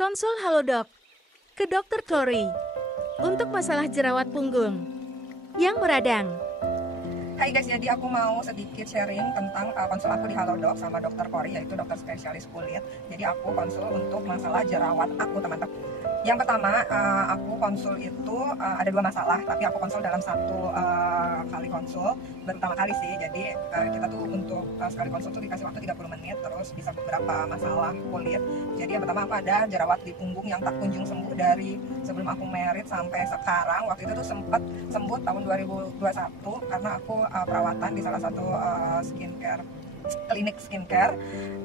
Konsul Halodoc ke Dokter Tori untuk masalah jerawat punggung yang meradang. Hai guys, jadi aku mau sedikit sharing tentang konsul aku di Halodoc sama dokter Kori, yaitu dokter spesialis kulit. Jadi aku konsul untuk masalah jerawat aku, teman-teman. Yang pertama, aku konsul itu ada dua masalah, tapi aku konsul dalam satu kali konsul, pertama kali sih. Jadi kita tuh untuk sekali konsul tuh dikasih waktu 30 menit, terus bisa beberapa masalah kulit. Jadi yang pertama aku ada jerawat di punggung yang tak kunjung sembuh dari sebelum aku merit sampai sekarang. Waktu itu tuh sempat sembuh tahun 2021 karena aku perawatan di salah satu klinik skincare,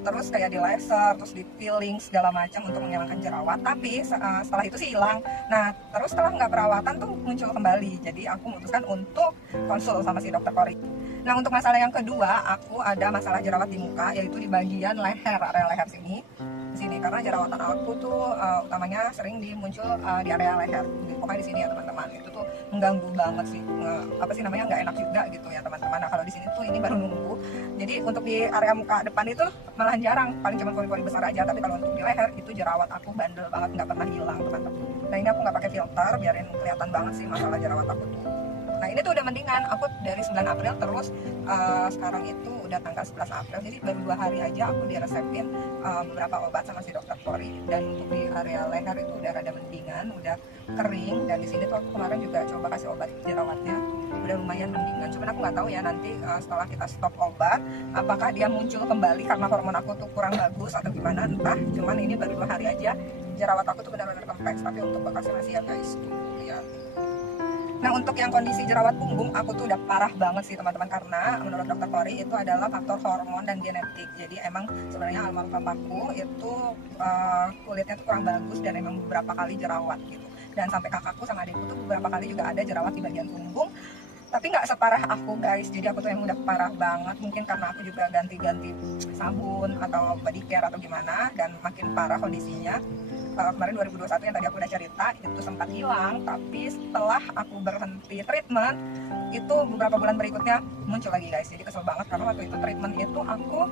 terus kayak di laser, terus di peeling segala macam untuk menghilangkan jerawat. Tapi setelah itu sih hilang. Nah, terus setelah nggak perawatan tuh muncul kembali. Jadi aku memutuskan untuk konsul sama si dokter Kori. Nah, untuk masalah yang kedua, aku ada masalah jerawat di muka, yaitu di bagian leher, area leher sini. Di sini karena jerawatan aku tuh utamanya sering muncul di area leher, pokoknya di sini ya teman-teman. Itu tuh mengganggu banget sih, apa sih namanya, nggak enak juga gitu ya teman-teman. Nah, kalau di sini tuh ini baru nunggu. Jadi untuk di area muka depan itu malahan jarang, paling cuma pori-pori besar aja. Tapi kalau untuk di leher itu jerawat aku bandel banget, nggak pernah hilang teman-teman. Nah, ini aku nggak pakai filter, biarin kelihatan banget sih masalah jerawat aku tuh. Nah, ini tuh udah mendingan, aku dari 9 April terus sekarang itu udah tanggal 11 April, jadi baru 2 hari aja aku diresepin beberapa obat sama si dokter Kori. Dan untuk di area leher itu udah rada mendingan, udah kering. Dan di sini tuh aku kemarin juga coba kasih obat jerawatnya, udah lumayan mendingan. Cuman aku nggak tahu ya nanti setelah kita stop obat, apakah dia muncul kembali karena hormon aku tuh kurang bagus atau gimana, entah. Cuman ini baru 2 hari aja jerawat aku tuh benar-benar kempes, tapi untuk bekasnya masih ya guys, tuh lihat. Nah, untuk yang kondisi jerawat punggung aku tuh udah parah banget sih teman-teman, karena menurut dokter Kori itu adalah faktor hormon dan genetik. Jadi emang sebenarnya almarhum papaku itu kulitnya tuh kurang bagus dan emang beberapa kali jerawat gitu. Dan sampai kakakku sama adikku tuh beberapa kali juga ada jerawat di bagian punggung. Tapi nggak separah aku guys, jadi aku tuh yang udah parah banget. Mungkin karena aku juga ganti-ganti sabun atau body care atau gimana, dan makin parah kondisinya. Kemarin 2021 yang tadi aku udah cerita itu sempat hilang, tapi setelah aku berhenti treatment itu beberapa bulan berikutnya muncul lagi guys. Jadi kesel banget karena waktu itu treatment itu aku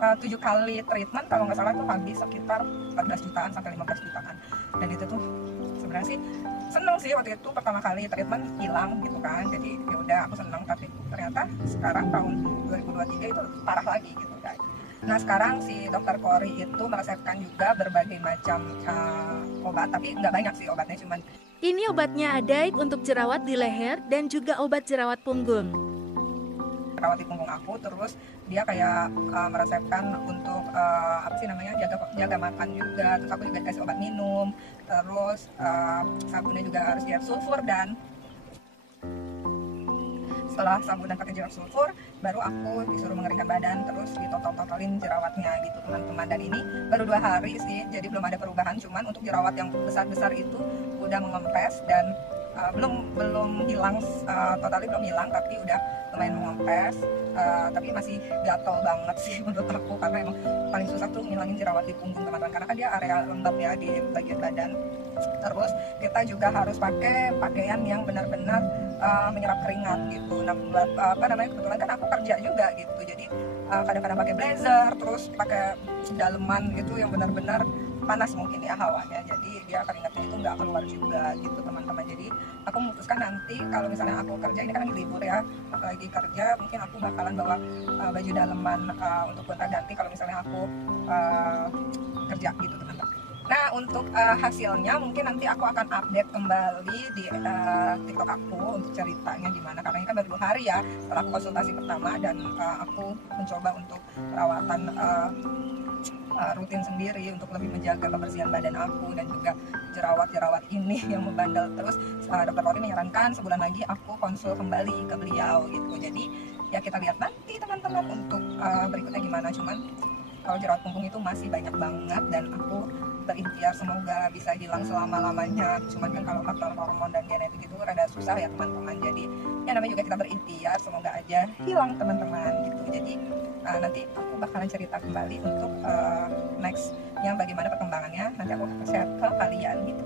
7 kali treatment, kalau nggak salah itu habis sekitar 14 jutaan sampai 15 jutaan. Dan itu tuh sebenarnya sih seneng sih waktu itu pertama kali treatment hilang gitu kan. Jadi ya udah aku seneng, tapi ternyata sekarang tahun 2023 itu parah lagi gitu guys. Nah, sekarang si dokter Kori itu meresepkan juga berbagai macam obat, tapi nggak banyak sih obatnya, cuman Ini obatnya Adaib untuk jerawat di leher dan juga obat jerawat punggung. jerawat di punggung aku. Terus dia kayak meresepkan untuk apa sih namanya, jaga makan juga. Terus aku juga dikasih obat minum, terus sabunnya juga harus sulfur. Dan setelah sabun dan pakai sulfur, baru aku disuruh mengeringkan badan, terus ditotol-totolin jerawatnya gitu teman-teman. Dan ini baru 2 hari sih, jadi belum ada perubahan. Cuman untuk jerawat yang besar-besar itu udah mengempes dan belum hilang, totalnya belum hilang, tapi udah lumayan mengempes. Tapi masih gatel banget sih menurut aku, karena emang paling susah tuh ngilangin jerawat di punggung teman-teman, karena kan dia area lembab ya di bagian badan. Terus kita juga harus pakai pakaian yang benar-benar menyerap keringat gitu. Nah, apa namanya, kebetulan kan aku kerja juga gitu, jadi kadang-kadang pakai blazer, terus pakai daleman gitu yang benar-benar panas mungkin ya hawanya, jadi dia keringatnya itu nggak keluar juga gitu teman-teman. Jadi aku memutuskan nanti kalau misalnya aku kerja, ini kan lagi libur ya, lagi kerja, mungkin aku bakalan bawa baju daleman untuk gonta ganti kalau misalnya aku kerja gitu teman-teman. Nah, untuk hasilnya mungkin nanti aku akan update kembali di TikTok aku untuk ceritanya gimana, karena ini kan baru 2 hari ya setelah aku konsultasi pertama. Dan aku mencoba untuk perawatan rutin sendiri untuk lebih menjaga kebersihan badan aku dan juga jerawat-jerawat ini yang membandel terus. Dokter Kori menyarankan sebulan lagi aku konsul kembali ke beliau gitu. Jadi ya kita lihat nanti teman-teman untuk berikutnya gimana. Cuman kalau jerawat punggung itu masih banyak banget, dan aku berikhtiar semoga bisa hilang selama-lamanya. Cuman kan kalau faktor hormon dan genetik itu rada susah ya teman-teman. Jadi ya namanya juga kita berikhtiar, semoga aja hilang teman-teman gitu. Jadi nanti aku bakalan cerita kembali untuk next yang bagaimana perkembangannya, nanti aku share ke kalian gitu.